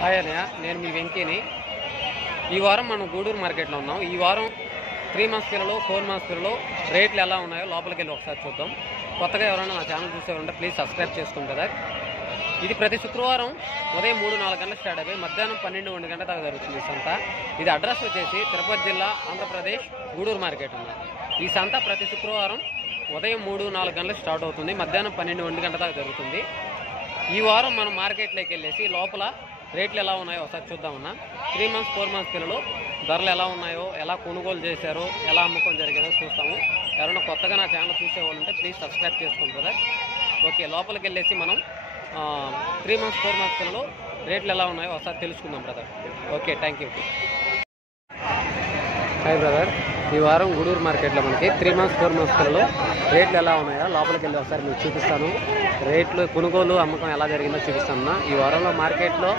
Hi అన్నయ్య, నేను మీ వెంకీని. ఈ వారం మనం గూడూరు మార్కెట్లో ఉన్నాం. ఈ వారం 3 మంత్స్ పిల్లలు 4 మంత్స్ పిల్లలు రేట్లు ఎలా ఉన్నాయో లోపలికి వెళ్ళి ఒకసారి చూద్దాం. కొత్తగా ఎవరైనా నా ఛానల్ చూసేవారంటే ప్లీజ్ సబ్స్క్రైబ్ చేసుకోండి బ్రదర్. ఇది ప్రతి శుక్రవారం ఉదయం 3-4 గంటలకు స్టార్ట్ అయిపోయి మధ్యాహ్నం 12-1 గంట దాకా జరుగుతుంది ఈ సంత. ఇది అడ్రస్ వచ్చేసి తిరుపతి జిల్లా, ఆంధ్రప్రదేశ్, గూడూరు మార్కెట్ ఉంది. ఈ సంత ప్రతి శుక్రవారం ఉదయం 3-4 గంటలకు స్టార్ట్ అవుతుంది, మధ్యాహ్నం 12-1 గంట దాకా జరుగుతుంది. ఈ వారం మనం మార్కెట్లోకి వెళ్ళేసి లోపల రేట్లు ఎలా ఉన్నాయో ఒకసారి చూద్దామన్నా. 3 మంత్స్ 4 మంత్స్ పిల్లలు ధరలు ఎలా ఉన్నాయో, ఎలా కొనుగోలు చేశారో, ఎలా అమ్మకం జరిగేదో చూస్తాము. ఎవరైనా కొత్తగా నా ఛానల్ చూసేవాళ్ళు ఉంటే ప్లీజ్ సబ్స్క్రైబ్ చేసుకోండి బ్రదర్. ఓకే, లోపలికి వెళ్ళేసి మనం 3 మంత్స్ 4 మంత్స్ పిల్లలు రేట్లు ఎలా ఉన్నాయో ఒకసారి తెలుసుకుందాం brother. Okay, thank you. Hi brother, ఈ వారం గూడూరు మార్కెట్లో మనకి 3 మంత్స్ 4 మంత్స్ పిల్లలు రేట్లు ఎలా ఉన్నాయో లోపలికి వెళ్ళి ఒకసారి మీకు చూపిస్తాను. రేట్లు కొనుగోలు అమ్మకం ఎలా జరిగిందో చూపిస్తాను. ఈ వారంలో మార్కెట్లో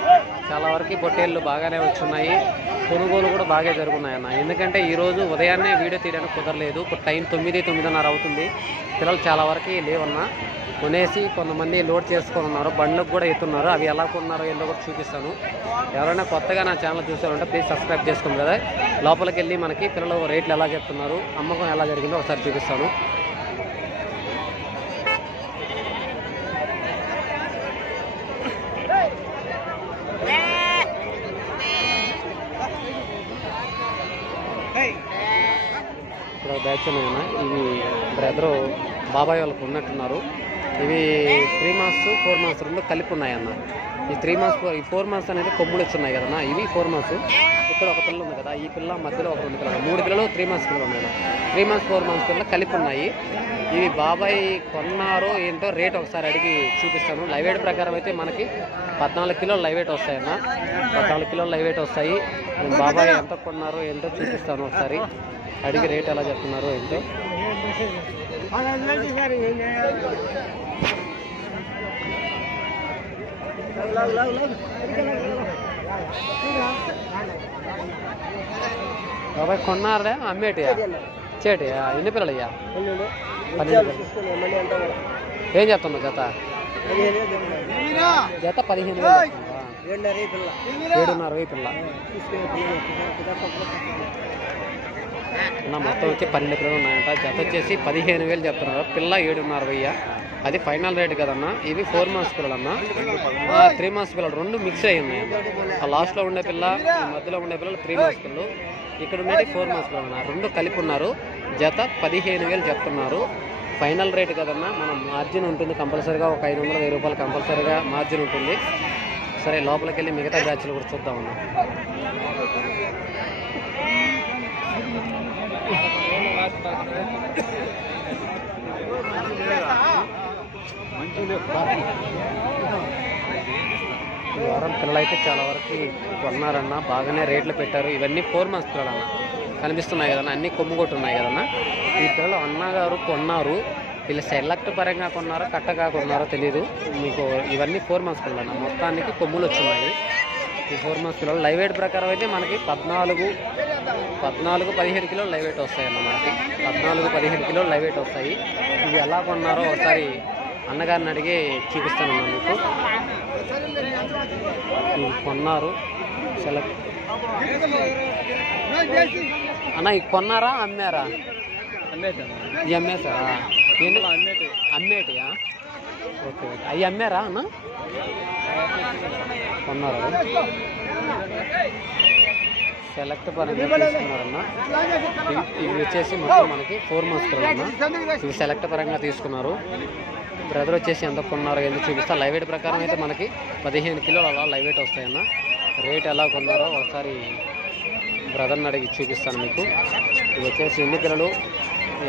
చాలా వరకు పొట్టేళ్ళు బాగానే వచ్చున్నాయి, కొనుగోలు కూడా బాగా జరుగుతున్నాయన్న. ఎందుకంటే ఈరోజు ఉదయాన్నే వీడియో తీయడానికి కుదరలేదు. ఇప్పుడు టైం 9-9:30 అవుతుంది. పిల్లలు చాలా వరకు లేవన్నా, కొనేసి కొంతమంది లోడ్ చేసుకొని ఉన్నారు, బండ్లకు కూడా ఎత్తున్నారు. అవి ఎలా కొన్నారో ఏంటో కూడా చూపిస్తాను. ఎవరైనా కొత్తగా నా ఛానల్ చూసారంటే ప్లీజ్ సబ్స్క్రైబ్ చేసుకోండి కదా. లోపలికి వెళ్ళి మనకి పిల్లలు రేట్లు ఎలా చెప్తున్నారు, అమ్మకం ఎలా జరిగిందో ఒకసారి చూపిస్తాను. ఇక్కడ బ్యాచ్ ఉన్నాయన్నా, ఇవి బ్రదరు బాబాయ్ వాళ్ళకు ఉన్నట్టున్నారు. ఇవి 3 మంత్స్ 4 మంత్స్ రెండు కలిపి ఉన్నాయన్న. ఈ 3 మంత్స్ ఈ 4 మంత్స్ అనేది కొమ్ములు వచ్చున్నాయి కదన్నా, ఇవి 4 మంత్స్. ఇక్కడ ఒక పిల్ల ఉంది కదా, ఈ పిల్ల మధ్యలో ఒక 2 పిల్లలు, 3 పిల్లలు 3 మంత్స్ పిల్లలు ఉన్నాయి. 3 మంత్స్ 4 మంత్స్ పిల్లలు కలిపి ఉన్నాయి. ఇవి బాబాయ్ కొన్నారో ఏంటో రేట్ ఒకసారి అడిగి చూపిస్తాను. లైవ్ వెయిట్ ప్రకారం అయితే మనకి 14 కిలోలు లైవ్ వెయిట్ వస్తాయన్న. 14 కిలోలు లైవ్ వెయిట్ వస్తాయి. బాబాయ్ ఎంత కొన్నారో ఏంటో చూపిస్తాను. ఒకసారి అడిగి రేట్ ఎలా చెప్తున్నారో ఏంటో. బాబాయ్ కొన్నారా అమ్మేటియా చేటియా? ఎన్ని పిల్లలయ్యా? 12. ఏం చెప్తున్నావు జత? జత 15,000. 7,500 పిల్ల మొత్తం వచ్చి 12 పిల్లలు ఉన్నాయంట. జత వచ్చేసి 15,000 చెప్తున్నారు. పిల్ల 7,500. అది ఫైనల్ రేట్ కదన్నా. ఇవి 4 మంత్స్ పిల్లలు అన్న, 3 మంత్స్ పిల్లలు రెండు మిక్స్ అయి ఉన్నాయి. ఆ లాస్ట్లో ఉండే పిల్ల, మధ్యలో ఉండే పిల్లలు 3 మంత్స్ పిల్లలు, ఇక్కడ ఉండేది 4 మంత్స్ పిల్లలు అన్న. రెండు కలిపి ఉన్నారు. జత 15,000 చెప్తున్నారు. ఫైనల్ రేట్ కదన్నా. మనం మార్జిన్ ఉంటుంది కంపల్సరీగా, ఒక 500-1000 రూపాయలు కంపల్సరీగా మార్జిన్ ఉంటుంది. సరే, లోపలికి వెళ్ళి మిగతా బ్యాచ్లు కూడా చూద్దామన్నా. ఈ వారం పిల్లలు అయితే చాలా వరకు కొన్నారన్న, బాగానే రేట్లు పెట్టారు. ఇవన్నీ 4 మంత్స్ పిల్లలన్న, కనిపిస్తున్నాయి కదన్నా, అన్నీ కొమ్ము కొట్టున్నాయి కదన్నా. ఈ పిల్లలు అన్నగారు కొన్నారు. వీళ్ళు సెలెక్ట్ పరంగా కొన్నారో కట్టగా కొన్నారో తెలీదు మీకు. ఇవన్నీ 4 మంత్స్ పిల్లలన్న, మొత్తానికి కొమ్ములు వచ్చున్నాయి. ఈ 4 మంత్స్ పిల్లలు లైవ్ వెయిట్ ప్రకారం అయితే మనకి 14-15 కిలోలు లైవ్ వెయిట్ వస్తాయన్న. మనకి 14-15 కిలోలు లైవ్ వెయిట్ వస్తాయి. ఇవి ఎలా కొన్నారో ఒకసారి అన్నగారిని అడిగి చూపిస్తాను మీకు. ఇవి కొన్నారు సెలెక్ట్ అన్న. ఇవి కొన్నారా అమ్మారా? ఇవి అమ్మేశారా? అమ్మేటియా? ఓకే, అవి అమ్మారా అన్న? కొన్నారు. సెలెక్ట్ పరంగా తీసుకున్నారన్న. ఇవి వచ్చేసి మొత్తం మనకి 4 మంత్స్ పిల్లలన్న. ఇవి సెలెక్ట్ పరంగా తీసుకున్నారు. బ్రదర్ వచ్చేసి ఎంత కొన్నారో ఎందుకు చూపిస్తా. లైవ్ వెయిట్ ప్రకారం అయితే మనకి 15 కిలోలు అలా లైవ్ వెయిట్ వస్తాయన్న. రేట్ ఎలా కొన్నారో ఒకసారి బ్రదర్ని అడిగి చూపిస్తాను మీకు. ఇవి వచ్చేసి ఎన్ని పిల్లలు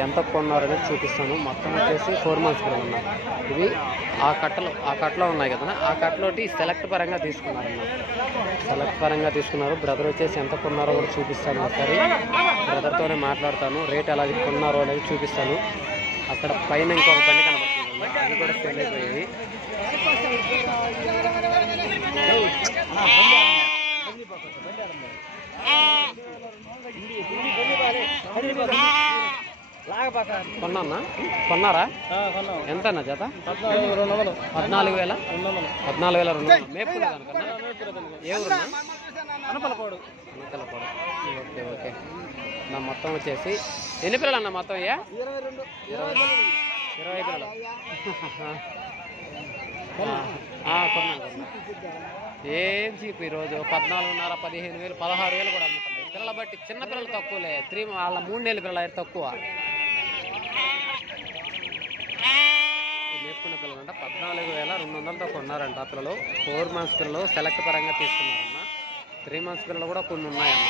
ఎంత కొన్నారో అనేది చూపిస్తాను. మొత్తం వచ్చేసి 4 మంత్స్ పిల్లలు అన్న. ఇవి ఆ కట్టలో ఉన్నాయి కదా, ఆ కట్టలోటి సెలెక్ట్ పరంగా తీసుకున్నారన్న. సెలెక్ట్ పరంగా తీసుకున్నారు. బ్రదర్ వచ్చేసి ఎంత కొన్నారో కూడా చూపిస్తాను. ఒకసారి బ్రదర్తోనే మాట్లాడతాను. రేట్ ఎలా కొన్నారో అనేది చూపిస్తాను. అక్కడ పైన ఇంకొక బండి కనబడుతుంది, అది కూడా సేల్ అయిపోయేది. లాగ కొన్నా కొన్నారా? ఎంత అన్న జత? 14,000. 14,200 మేపుకునే దానికన్నా. ఏ ఊరు? అనపలపాడు. Okay okay. నా మొత్తం వచ్చేసి ఎన్ని పిల్లలు అన్న మొత్తం? 20 పిల్లలు. కొన్నా ఏం చీప్ ఈరోజు 14,500, 15,000, 16,000 కూడా అమ్ముతున్నాయి. పిల్లల బట్టి చిన్న పిల్లలు తక్కువలే. వాళ్ళ 3 నెలల పిల్లలు అయితే తక్కువ. మేపుకున్న పిల్లలు అంట 14,200తో కొన్నారంట పిల్లలు. 4 months పిల్లలు సెలెక్ట్ పరంగా తీసుకున్నారన్న. 3 months పిల్లలు కూడా కొన్ని ఉన్నాయన్న.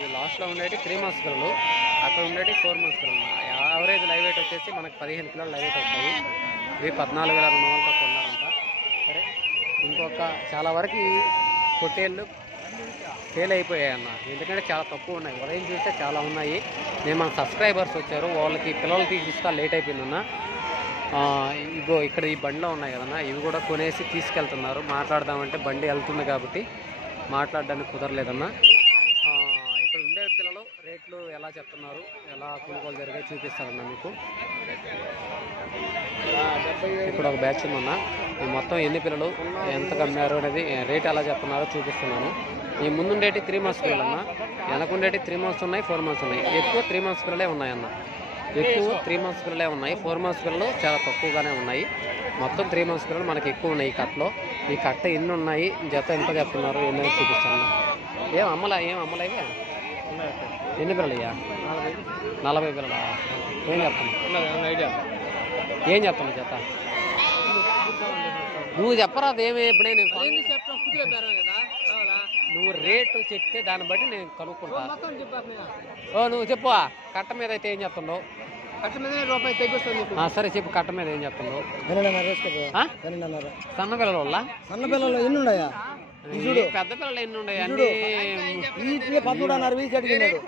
ఈ లాస్ట్లో ఉండేటి 3 months పిల్లలు, అక్కడ ఉండేటి 4 months పిల్లలు. యావరేజ్ లైవ్ వెయిట్ వచ్చేసి మనకి 15 కిలోలు లైవ్ వెయిట్ వస్తాయి. ఇవి 14,200తో కొన్నారంట. సరే, ఇంకొక చాలా వరకు పొట్టేళ్ళు ఫెయిల్ అయిపోయాయి అన్న. ఎందుకంటే చాలా తక్కువ ఉన్నాయి. ఉదయం చూస్తే చాలా ఉన్నాయి. నేను మన సబ్స్క్రైబర్స్ వచ్చారు, వాళ్ళకి పిల్లలు తీసుకొస్తా లేట్ అయిపోయిందన్న. ఇగో ఇక్కడ ఈ బండిలో ఉన్నాయి కదన్నా, ఇవి కూడా కొనేసి తీసుకెళ్తున్నారు. మాట్లాడదామంటే బండి వెళ్తుంది కాబట్టి మాట్లాడడానికి కుదరలేదన్నా. ఇక్కడ ఉండే పిల్లలు రేట్లు ఎలా చెప్తున్నారు, ఎలా కొనుగోలు జరిగాయి చూపిస్తారన్నా మీకు. ఇక్కడ ఒక బ్యాచ్ ఉందన్నా. ఈ మొత్తం ఎన్ని పిల్లలు ఎంత కమ్మారు అనేది రేట్ ఎలా చెప్తున్నారో చూపిస్తున్నాను. ఈ ముందుండేటి 3 months పిల్లలు అన్న, వెనకుండేటి 3 months ఉన్నాయి, 4 months ఉన్నాయి. ఎక్కువ 3 months పిల్లలే ఉన్నాయన్న. ఎక్కువ 3 months పిల్లలే ఉన్నాయి. 4 months పిల్లలు చాలా తక్కువగానే ఉన్నాయి. మొత్తం 3 months పిల్లలు మనకి ఎక్కువ ఉన్నాయి ఈ కట్టలో. ఈ కట్ట ఎన్ని ఉన్నాయి, జత ఎంత చెప్తున్నారు ఎన్నో చూపిస్తాను. ఏం అమ్మలేవే? ఎన్ని పిల్లలు అయ్యా? 40 పిల్లలా? ఏం చెప్తున్నా జత? నువ్వు చెప్పరాదు ఏమి. ఇప్పుడే నేను నువ్వు రేటు చెప్తే దాన్ని బట్టి నేను కనుక్కుంటా. నువ్వు చెప్పు. కట్ట మీద అయితే ఏం చెప్తుండవు? కట్ట మీద రూపాయి తగ్గిస్తుంది. సరే చెప్పు, కట్ట మీద ఏం చెప్తుండవు? సన్న పిల్లల వల్ల సన్న పిల్లలు ఎన్ని ఉన్నాయా? పెద్ద పిల్లలు ఎన్ని ఉన్నాయి? 13,500 అడిగినాడు.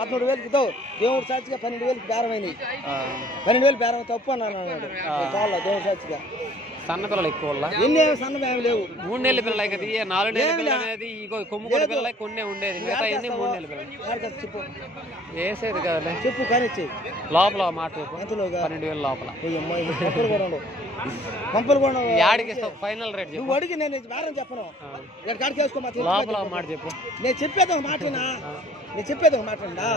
13,000 దేవుడు సాక్షిగా 12,000 బేరమైంది. 12,000 బేరం తప్పు అన్నాడు దేవుడు సాక్షిగా. సన్న పిల్లలు ఎక్కువ వల్ల ఎన్ని సన్న ఏమి లేవు. 3 నెలల పిల్లలు కదా. 4 నెలల పిల్లలు అనేది ఇగో కొమ్ముగూడ పిల్లలు కొన్ని ఉండేది. మిగతా ఎన్ని 3 నెలల పిల్లలు చెప్పు. వేసేది కదా చెప్పు కానీ లోపల మాట 12,000 లోపల. పంపలు కూడా యాడికి ఫైనల్ రేట్ నువ్వు అడిగి నేను వారం చెప్పను. కాడికి వేసుకో లోపల మాట చెప్పు. నేను చెప్పేది ఒక మాటనా?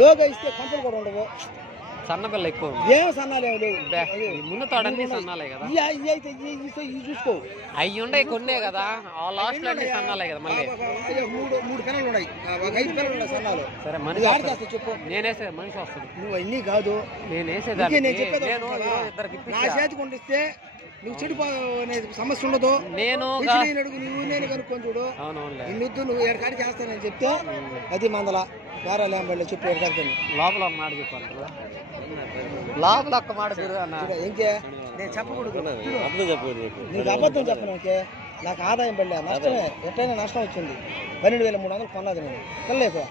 లోగా ఇస్తే పంపలు కూడా ఉండవు. సన్న పిల్ల ఎక్కువ ఏం సన్నాలు ఏమి లేవు. ముందు తోడన్నీ సన్నాలే కదా. చూసుకో అవి ఉండే కొన్నే కదా. ఆ లాస్ట్ లో అన్ని సన్నాలే కదా. మళ్ళీ 3 పిల్లలు ఉన్నాయి, 5 పిల్లలు ఉన్నాయి సన్నాలు. సరే మనిషి చెప్పు. నేనేసేది మనిషి వస్తుంది. నువ్వు అన్ని కాదు నేనేసేదాన్ని. నా చేతికి వండిస్తే నువ్వు చెడిపోనే సమస్య ఉండదు. నేను నువ్వు నేను కనుక్కొని చూడు. నిన్నుద్దు నువ్వు ఎక్కడికి చేస్తానని చెప్తే 10 మందల వేరే లేంబడి చెప్పి ఎక్కడికి లోపల ఒక మాట చెప్పాను. లోపల ఒక్క మాట ఇంకే నేను చెప్పకూడదు. నీకు అబద్ధం చెప్పను. ఇంకే నాకు ఆదాయం పడలే, నష్టమే. ఎట్లయినా నష్టం వచ్చింది. 12,300 కొన్నది నేను. పిల్లలేకో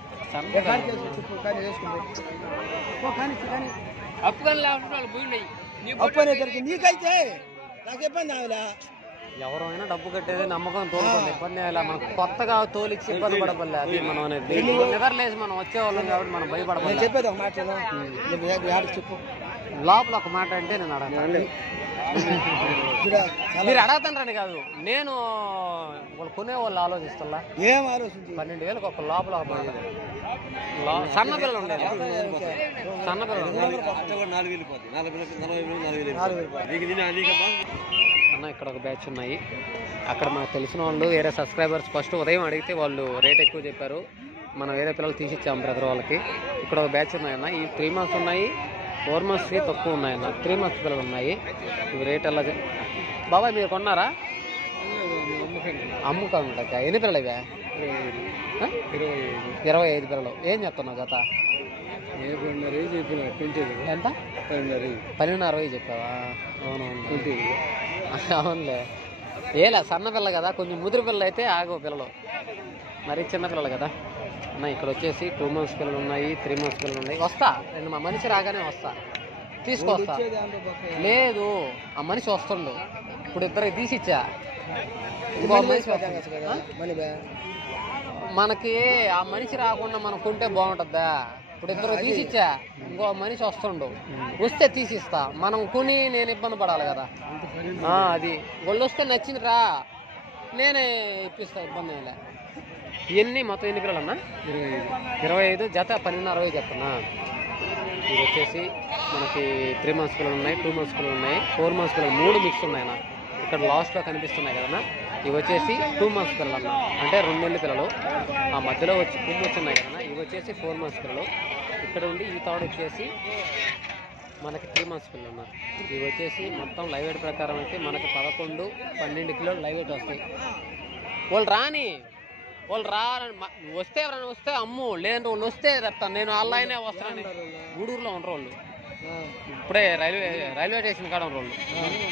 చెప్పు కానీ వేసుకుంటే అప్పు అనేది నీకైతే నాకు ఇబ్బంది ఆవిలా. ఎవరైనా డబ్బు కట్టేది నమ్మకం తోలుకోండి. ఇబ్బంది అయ్యేలా మనం కొత్తగా తోలిచ్చి ఇబ్బంది పడబడలే. అది మనం అనేది నిద్రలేసి మనం వచ్చేవాళ్ళం కాబట్టి మనం భయపడబడలేదు. చెప్పేది ఒక మాట చెప్పు. లోపల ఒక మాట అంటే నేను అడగను. మీరు అడగతండి కాదు, నేను వాళ్ళు కొనేవాళ్ళు ఆలోచిస్తా. ఏం ఆలోచించి 12,000 ఒక లోపల సన్న పిల్లలు ఉండేది. సన్న పిల్లలు అన్న. ఇక్కడ ఒక బ్యాచ్ ఉన్నాయి. అక్కడ మనకు తెలిసిన వాళ్ళు వేరే సబ్స్క్రైబర్స్ ఫస్ట్ ఉదయం అడిగితే వాళ్ళు రేట్ ఎక్కువ చెప్పారు. మనం వేరే పిల్లలు తీసిచ్చాము బ్రదర్ వాళ్ళకి. ఇక్కడ ఒక బ్యాచ్ ఉన్నాయన్న. ఈ 3 months ఉన్నాయి, 4 months తక్కువ ఉన్నాయన్న. 3 months పిల్లలు ఉన్నాయి. ఇవి రేట్ ఎలా బాబాయ్ మీరు కొన్నారా? అమ్ముకుంటా. ఎన్ని పిల్లలు ఇవే? 25 పిల్లలు. ఏం చెప్తున్నావు జత? ఎంత? 12,500 చెప్పావా? అవునవును అవునులే. ఏలే సన్న పిల్ల కదా, కొంచెం ముదిరి పిల్లలు అయితే ఆగో పిల్లలు, మరి చిన్న పిల్లలు కదా అన్న. ఇక్కడ వచ్చేసి 2 months పిల్లలు ఉన్నాయి, 3 months పిల్లలు ఉన్నాయి. వస్తా నేను మా మనిషి రాగానే వస్తా, తీసుకొస్తా. లేదు ఆ మనిషి వస్తుండు. ఇప్పుడు ఇద్దరికి తీసిచ్చా. ఇంకో మనిషి మనకి ఆ మనిషి రాకుండా మనం కొంటే బాగుంటుందా? ఇప్పుడు ఇద్దరు తీసిచ్చా, ఇంకో మనిషి వస్తుండు, వస్తే తీసిస్తా. మనం కొని నేను ఇబ్బంది పడాలి కదా. అది వాళ్ళు వస్తే నచ్చింది రా, నేనే ఇప్పిస్తా, ఇబ్బంది ఏం లే. ఇవన్నీ మొత్తం ఎన్ని పిల్లలు అన్నా? 25 జత 12.60 చెప్తున్నా. ఇవి వచ్చేసి మనకి 3 months పిల్లలు ఉన్నాయి, 2 months పిల్లలు ఉన్నాయి, 4 months పిల్లలు, 3 మిక్స్ ఉన్నాయన్న. ఇక్కడ లాస్ట్లో కనిపిస్తున్నాయి కదన్నా, ఇవి వచ్చేసి 2 months పిల్లలు అన్న, అంటే 2 నెలల పిల్లలు. ఆ మధ్యలో వచ్చి పువ్వు వచ్చినాయి కదన్నా, ఇవి వచ్చేసి 4 months పిల్లలు. ఇక్కడ ఉండి ఈ తాడు వచ్చేసి మనకి 3 months పిల్లలు ఉన్నారు. ఇవి వచ్చేసి మొత్తం లైవ్ వెయిట్ ప్రకారం అయితే మనకి 11-12 కిలోలు లైవ్ వెయిట్ వస్తాయి. వాళ్ళు వస్తే ఎవరైనా వస్తే అమ్ము, లేదంటే వాళ్ళు వస్తే చెప్తాను నేను. ఆన్లైనే వస్తానని గూడూరులో ఉండరు వాళ్ళు, ఇప్పుడే రైల్వే స్టేషన్ కాడ ఉండరు వాళ్ళు.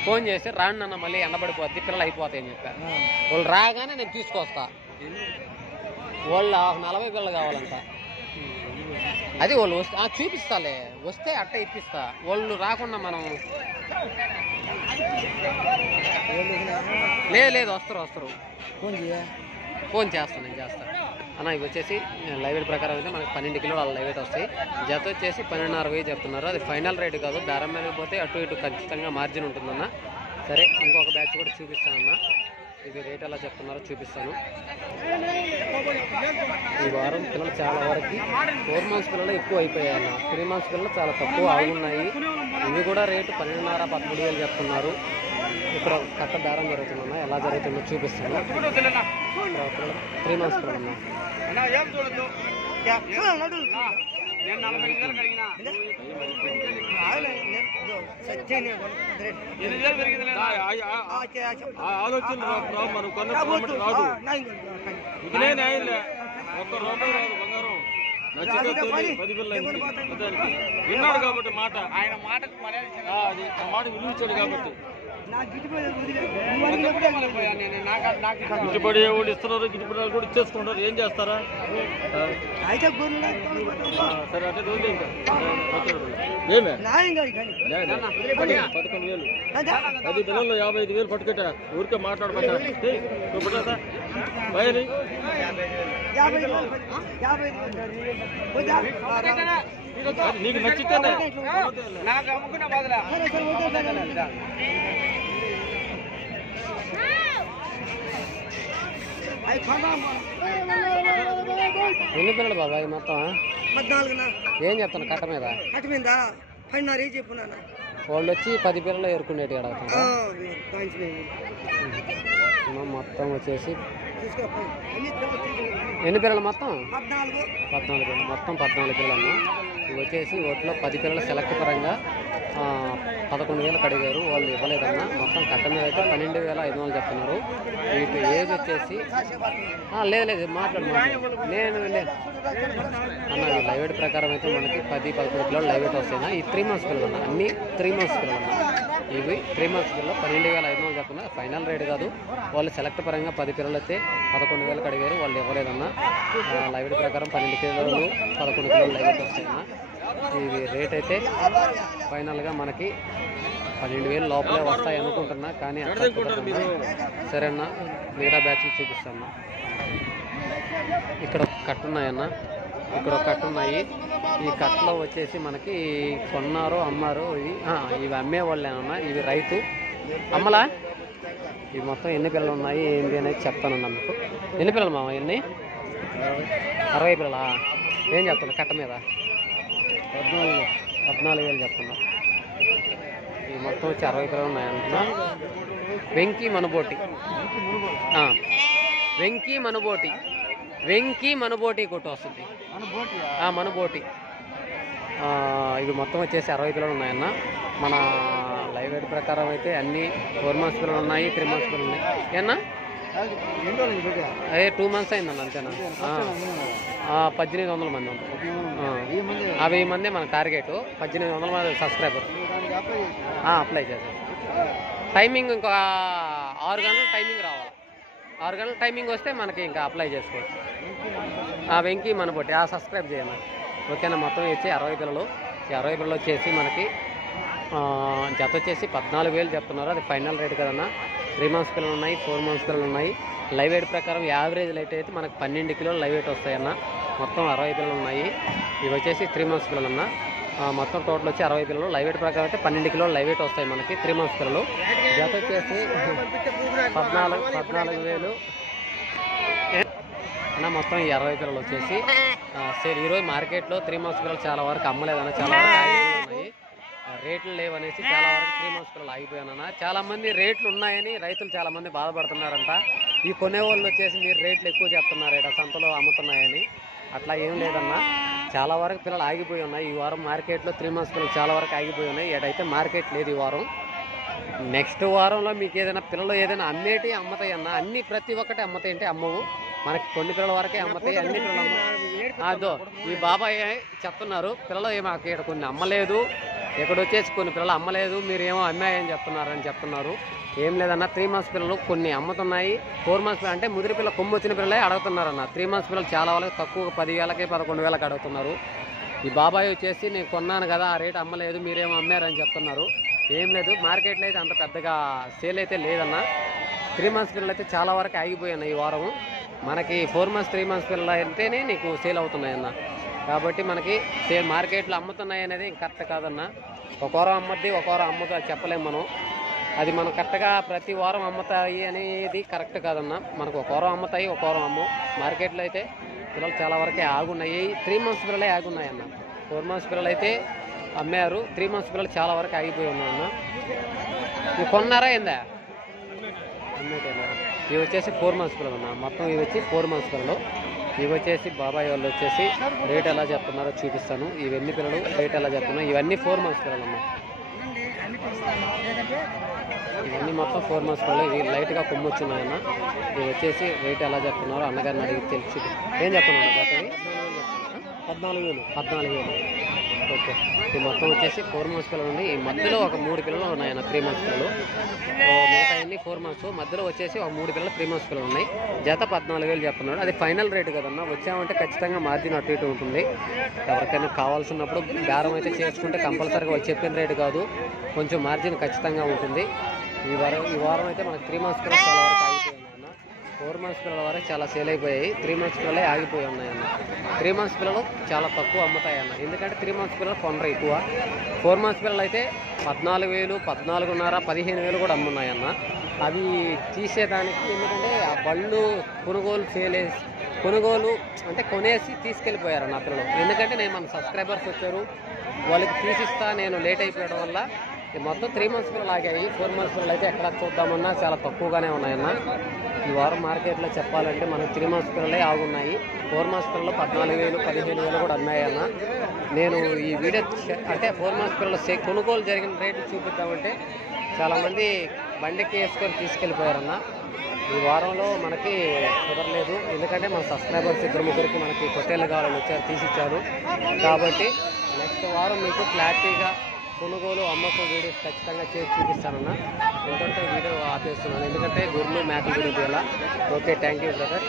ఫోన్ చేసి రాండి అన్న, మళ్ళీ ఎండబడిపోద్ది, పిల్లలు అయిపోతాయి అని చెప్పా. వాళ్ళు రాగానే నేను తీసుకొస్తా. వాళ్ళు 40 పిల్లలు కావాలంట. అది వాళ్ళు వస్తే చూపిస్తాలే, వస్తే అట్ట ఇప్పిస్తా. వాళ్ళు రాకుండా మనం లేదు వస్తారు. ఫోన్ చేస్తాను, నేను చేస్తాను అన్న. ఇవి వచ్చేసి లైవ్ వెయిట్ ప్రకారం అయితే మనకి 12 కిలోలు అలా లైవ్ వెయిట్ వస్తాయి. జత వచ్చేసి 12.60 చెప్తున్నారు. అది ఫైనల్ రేటు కాదు, బేరం మీద పోతే అటు ఇటు ఖచ్చితంగా మార్జిన్ ఉంటుందన్న. సరే, ఇంకొక బ్యాచ్ కూడా చూపిస్తానన్న. ఇది రేట్ ఎలా చెప్తున్నారో చూపిస్తాను. ఈ వారం పిల్లలు చాలా వరకు 4 months పిల్లలు ఎక్కువ అయిపోయాయి. 3 months పిల్లలు చాలా తక్కువ ఆగున్నాయి. ఇవి కూడా రేటు 12,500-13,000 చెప్తున్నారు. ఇక్కడ కట్ట బేరం జరుగుతుందన్న, ఎలా జరుగుతుందో చూపిస్తాను. 3 months పిల్లలు అన్న. విన్నాడు కాబట్టి మాట, ఆయన మాట విలువించాడు కాబట్టి గిట్టుబడి వాళ్ళు ఇస్తున్నారు, గిట్టుబడి వాళ్ళు కూడా ఇచ్చేసుకుంటారు. ఏం చేస్తారా? సరే అంటే రోజు ఇంకా ఏమే 11,000 10 పిల్లల్లో 55,000 పట్టుకెట్టా. ఊరికే మాట్లాడమంటా బయలు నీకు నచ్చితేనే నాకు అమ్ముకున్న బదులా. ఎన్ని పిల్లలు బాబాయ్ మొత్తం? 14. ఏం చెప్తాను కట్ట మీద? 10.5 చెప్పున్నా. వాళ్ళు వచ్చి 10 పిల్లలు ఎరుకునేటి అడుగుతారు. మొత్తం వచ్చేసి ఎన్ని పిల్లలు మొత్తం? 14 పిల్లలు. మొత్తం 14 పిల్లలు అన్న. ఇవి వచ్చేసి వాటిలో 10 పిల్లలు సెలెక్ట్ పరంగా 11,000 అడిగారు, వాళ్ళు ఇవ్వలేదన్న. మొత్తం కట్ట మీద అయితే 12,500 చెప్తున్నారు. వీటి ఏజ్ వచ్చేసి లేదు మాట్లాడు నేను లేదు అన్న. ఈ లైవ్ వెయిట్ ప్రకారం అయితే మనకి 10-11 కిలోలు లైవ్ వెయిట్ వస్తాయి. ఈ 3 months పిల్లలు అన్న, అన్ని 3 months పిల్లలు అన్న. ఇవి 3 months పిల్లలు 12,500 చెప్తున్నారు. ఫైనల్ రేట్ కాదు, వాళ్ళు సెలెక్ట్ పరంగా 10 పిల్లలు అయితే 11,000 అడిగారు, వాళ్ళు ఇవ్వలేదన్న. లైవ్ వెయిట్ ప్రకారం 12 కిలోలు 11 కిలోలు లైవ్ వెయిట్ వస్తాయన్న. ఇవి రేట్ అయితే ఫైనల్గా మనకి 12,000 లోపలే వస్తాయి అనుకుంటున్నా, కానీ సరే అన్న. మిగతా బ్యాచ్లు చూపిస్తాను. ఇక్కడ కట్టున్నాయన్న, ఇక్కడ ఒక కట్ట ఉన్నాయి. ఈ కట్టలో వచ్చేసి మనకి కొన్నారు, అమ్మారు. ఇవి అమ్మే వాళ్ళేనన్నా, ఇవి రైతు అమ్మలా. ఇవి మొత్తం ఎన్ని పిల్లలు ఉన్నాయి ఏంటి అనేది చెప్తానన్నా మీకు. ఎన్ని పిల్లలు మామ? ఎన్ని? 60 పిల్లలా? ఏం చెప్తున్నా కట్ట మీద? 14,000 చెప్తున్నా. ఇవి మొత్తం వచ్చి 60 పిల్లలు ఉన్నాయంటున్నా. వెంకీ మనుబోటి కొట్టు వస్తుంది, మనుబోటి. ఇవి మొత్తం వచ్చేసి 60 పిల్లలు ఉన్నాయన్న. మన లైవ్ వెయిట్ ప్రకారం అయితే అన్ని 4 months పిల్లలు ఉన్నాయి, 3 months పిల్లలు ఉన్నాయి. ఏమన్నా అదే 2 months అయిందన్న, అంతేనా? 1,800 మంది ఉంటారు. 1000 మంది మన టార్గెట్. 1,800 మంది సబ్స్క్రైబర్. అప్లై చేద్దాం. టైమింగ్ ఇంకో 6 గంటల టైమింగ్ రావాలి. 6 గంటల టైమింగ్ వస్తే మనకి ఇంకా అప్లై చేసుకోవచ్చు. వెంకీ మనబోటి సబ్స్క్రైబ్ చేయండి, ఓకేనా? మొత్తం వచ్చి 60 పిల్లలు. ఈ 60 పిల్లలు వచ్చేసి మనకి జత వచ్చేసి 14,000 చెప్తున్నారు. అది ఫైనల్ రేట్ కదన్నా. 3 months పిల్లలు ఉన్నాయి, 4 months పిల్లలు ఉన్నాయి. లైవ్ వెయిట్ ప్రకారం యావరేజ్ లైట్ అయితే మనకు 12 కిలోలు లైవ్ వెయిట్ వస్తాయన్న. మొత్తం 60 పిల్లలు ఉన్నాయి. ఇవి వచ్చేసి 3 months పిల్లలు అన్న. మొత్తం టోటల్ వచ్చి 60 పిల్లలు. లైవ్ వెయిట్ ప్రకారం అయితే 12 కిలోలు లైవ్ వెయిట్ వస్తాయి మనకి 3 months పిల్లలు. జత వచ్చేసి 14,000 అన్న. మొత్తం ఈ 60 పిల్లలు వచ్చేసి సేల్. ఈరోజు మార్కెట్లో 3 months పిల్లలు చాలా వరకు అమ్మలేదన్న, చాలా వరకు ఆగిపోయి ఉన్నాయి. రేట్లు లేవనేసి చాలా వరకు 3 months పిల్లలు ఆగిపోయానన్న. చాలామంది రేట్లు ఉన్నాయని రైతులు చాలామంది బాధపడుతున్నారంట. ఈ కొనేవాళ్ళు వచ్చేసి మీరు రేట్లు ఎక్కువ చెప్తున్నారట సంతలో అమ్ముతున్నాయని. అట్లా ఏం లేదన్నా, చాలా వరకు పిల్లలు ఆగిపోయి ఉన్నాయి. ఈ వారం మార్కెట్లో 3 months పిల్లలు చాలా వరకు ఆగిపోయి ఉన్నాయి. ఏడైతే మార్కెట్ లేదు ఈ వారం. నెక్స్ట్ వారంలో మీకు ఏదైనా పిల్లలు ఏదైనా అమ్మేటి అమ్మతాయి అన్న. అన్ని ప్రతి ఒక్కటి అమ్మతాయి అంటే అమ్మవు, మనకి కొన్ని పిల్లల వరకే అమ్మతాయి. అన్ని పిల్లలు అదో ఈ బాబాయ్ చెప్తున్నారు పిల్లలు ఏమో ఇక్కడ కొన్ని అమ్మలేదు, ఇక్కడ వచ్చేసి కొన్ని పిల్లలు అమ్మలేదు, మీరు ఏమో అమ్మాయని చెప్తున్నారని చెప్తున్నారు. ఏం లేదన్న, 3 months పిల్లలు కొన్ని అమ్ముతున్నాయి. 4 months అంటే ముదిరి పిల్లలు కొమ్ము వచ్చిన పిల్లలే అడుగుతున్నారన్న. 3 months పిల్లలు చాలా వాళ్ళకి తక్కువ 10,000కి 11,000కి అడుగుతున్నారు. ఈ బాబాయ్ వచ్చేసి నేను కొన్నాను కదా ఆ రేటు అమ్మలేదు, మీరేమో అమ్మారని చెప్తున్నారు. ఏం లేదు, మార్కెట్లో అయితే అంత పెద్దగా సేల్ అయితే లేదన్న. 3 months పిల్లలు అయితే చాలా వరకు ఆగిపోయాయి ఈ వారం. మనకి 4 months 3 months పిల్లలు అయితేనే నీకు సేల్ అవుతున్నాయన్న. కాబట్టి మనకి సేల్ మార్కెట్లో అమ్ముతున్నాయి అనేది కరెక్ట్ కాదన్న. ఒక వారం అమ్మద్ది ఒక వారం అమ్ముతా చెప్పలేము మనం. అది మనం కరెక్ట్గా ప్రతి వారం అమ్ముతాయి అనేది కరెక్ట్ కాదన్న. మనకు ఒక వారం అమ్ముతాయి ఒక వారం అమ్ము. మార్కెట్లో అయితే పిల్లలు చాలా వరకే ఆగున్నాయి. 3 months పిల్లలే ఆగున్నాయి అన్న. 4 months పిల్లలు అయితే అమ్మారు. 3 months పిల్లలు చాలా వరకు ఆగిపోయి ఉన్నాయన్న. ఇవి కొన్నారా ఏందా అమ్మేటేనా? ఇవి వచ్చేసి 4 months పిల్లలు అన్న. మొత్తం ఇవి వచ్చి 4 months పిల్లలు. ఇవి వచ్చేసి బాబాయ్ వాళ్ళు వచ్చేసి రేట్ ఎలా చెప్తున్నారో చూపిస్తాను. ఇవన్నీ పిల్లలు రేట్ ఎలా చెప్తున్నారు. ఇవన్నీ 4 months పిల్లలు అన్న. ఇవన్నీ మొత్తం 4 months పిల్లలు. ఇవి లైట్గా కొమ్ము వచ్చినాయన్న. ఇవి వచ్చేసి రేట్ ఎలా చెప్తున్నారు అన్నగారిని అడిగి తెలిసి ఏం చెప్తున్నాను గతవి 14,000. ఓకే, ఈ మొత్తం వచ్చేసి 4 months పిల్లలు ఉంది. ఈ మధ్యలో ఒక 3 పిల్లలు ఉన్నాయన్న 3 months పిల్లలు. మిగతా అన్ని 4 months. మధ్యలో వచ్చేసి ఒక 3 పిల్లలు 3 months పిల్లలు ఉన్నాయి. జత 14,000 చెప్తున్నాడు. అది ఫైనల్ రేటు కదన్నా. వచ్చామంటే ఖచ్చితంగా మార్జిన్ అటు ఇటు ఉంటుంది. ఎవరికైనా కావాల్సినప్పుడు బేరం అయితే చేసుకుంటే కంపల్సరీగా వాళ్ళు చెప్పిన రేటు కాదు, కొంచెం మార్జిన్ ఖచ్చితంగా ఉంటుంది. ఈ వారం అయితే మనకి 3 months పిల్లలు చాలా వరకు ఆగిపోయి ఉన్నాయన్న. 4 months పిల్లల వరకు చాలా సేల్ అయిపోయాయి. 3 months పిల్లలే ఆగిపోయి ఉన్నాయన్న. 3 months పిల్లలు చాలా తక్కువ అమ్ముతాయన్న. ఎందుకంటే 3 months పిల్లలు కొనరు ఎక్కువ. 4 months పిల్లలు అయితే 14,000, 14,500, 15,000 కూడా అమ్మున్నాయన్న. అవి తీసేదానికి ఎందుకంటే ఆ బళ్ళు కొనుగోలు అంటే కొనేసి తీసుకెళ్ళిపోయారన్న పిల్లలు. ఎందుకంటే మన సబ్స్క్రైబర్స్ వచ్చారు, వాళ్ళకి తీసిస్తా నేను లేట్ అయిపోయడం వల్ల మొత్తం 3 months పిల్లలు ఆగాయి. 4 months పిల్లలు అయితే ఎక్కడ చూద్దామన్నా చాలా తక్కువగానే ఉన్నాయన్న. ఈ వారం మార్కెట్లో చెప్పాలంటే మనకు 3 months పిల్లలే ఆగున్నాయి. 4 months పిల్లలు 14,000, 15,000 కూడా అన్నాయన్న. నేను ఈ వీడియో అంటే 4 months పిల్లలు కొనుగోలు జరిగిన రేట్లు చూపిద్దామంటే చాలామంది బండికి వేసుకొని తీసుకెళ్ళిపోయారన్న. ఈ వారంలో మనకి కుదరలేదు. ఎందుకంటే మన సబ్స్క్రైబర్స్ 2-3కి మనకి పొట్టేళ్ళు కావాలని వచ్చారు, తీసిచ్చారు. కాబట్టి నెక్స్ట్ వారం మీకు క్లారిటీగా కొనుగోలు అమ్మకం వీడియోస్ ఖచ్చితంగా చేసి చూపిస్తానన్న. ఇంతటితో వీడియో ఆపేస్తున్నాను, ఎందుకంటే గొర్రెలు మేకలు వీడియో తీయాలా. Okay, thank you brother.